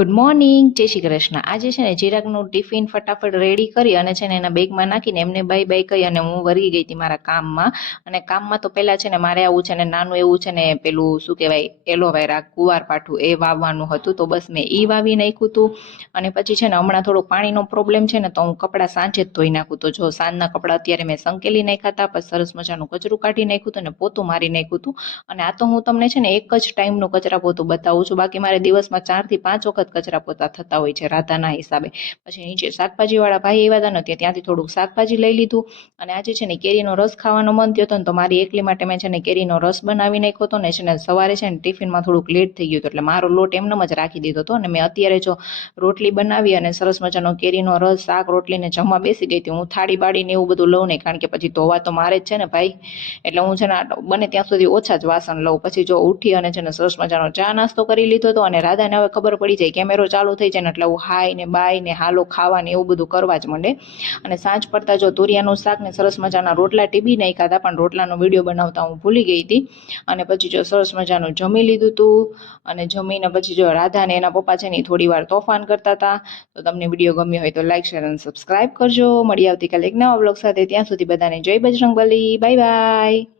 Good morning, જય શ્રી કૃષ્ણ। આજે છે ને ચિરાગનું ટિફિન ફટાફટ રેડી કરી અને છે ને એના બેગમાં નાખીને એમને બાય બાય કહી અને હું વળગી ગઈ હતી મારા કામમાં। અને કામમાં તો પહેલા છે ને મારે આવું છે ને નાનું એવું છે ને પેલું શું કહેવાય એલોવેરા કુવાર પાઠું એ વાવવાનું હતું, તો બસ મેં એ વાવી નાખ્યું હતું। અને પછી છે ને હમણાં થોડોક પાણીનો પ્રોબ્લેમ છે ને તો હું કપડાં સાંજે જ ધોઈ નાખું, તો જો સાંજના કપડાં અત્યારે મેં સંકેલી નાખ્યા હતા, પછી સરસ મજાનું કચરું કાઢી નાખ્યું હતું અને પોતું મારી નાખ્યું હતું। અને આ તો હું તમને છે ને એક જ ટાઈમનું કચરા પોતું બતાવું છું, બાકી મારે દિવસમાં 4 થી 5 વખત કચરા પોતા થતા હોય છે રાધાના હિસાબે। પછી નીચે શાકભાજીવાળા ભાઈ આવ્યા હતા ને ત્યાંથી થોડુંક શાકભાજી લઈ લીધું। અને આજે છે ને કેરીનો રસ ખાવાનો મન થયો હતો ને તો મારી એકલી માટે મેં છે ને કેરીનો રસ બનાવી નાખ્યો હતો ને છે ને સવારે છે ને ટિફિનમાં થોડુંક લેટ થઈ ગયું હતું એટલે મારો લોટ એમનેમ જ રાખી દીધો હતો। અને મેં અત્યારે જો રોટલી બનાવી અને સરસ મજાનો કેરીનો રસ શાક રોટલીને જમવા બેસી ગઈ હતી। હું થાળી બાળીને એવું બધું લઉં નહીં, કારણ કે પછી ધોવા તો મારે જ છે ને ભાઈ, એટલે હું છે ને બને ત્યાં સુધી ઓછા જ વાસણ લઉં। પછી જો ઉઠી અને છે ને સરસ મજાનો ચા નાસ્તો કરી લીધો હતો અને રાધાને હવે ખબર પડી જાય કેમેરો ચાલુ થઈ જાય ને એટલે હું હાય ને બાય ને હાલો ખાવા ને એવું બધું કરવા જ માંડે। અને સાંજ પડતા જો તુરિયાનું શાક ને સરસ મજાના રોટલા ટીબી નાખ્યા હતા, પણ રોટલાનો વિડીયો બનાવતા હું ભૂલી ગઈ હતી। અને પછી જો સરસ મજાનું જમી લીધું હતું અને જમીને પછી જો રાધા ને એના પપ્પા છે ને થોડી વાર તોફાન કરતા હતા। તો તમને વિડીયો ગમ્યો હોય તો લાઈક શેર અને સબસ્ક્રાઇબ કરજો। મળી આવતીકાલે એક નવા વ્લોગ સાથે, ત્યાં સુધી બધાને જય બજરંગબલી, બાય બાય।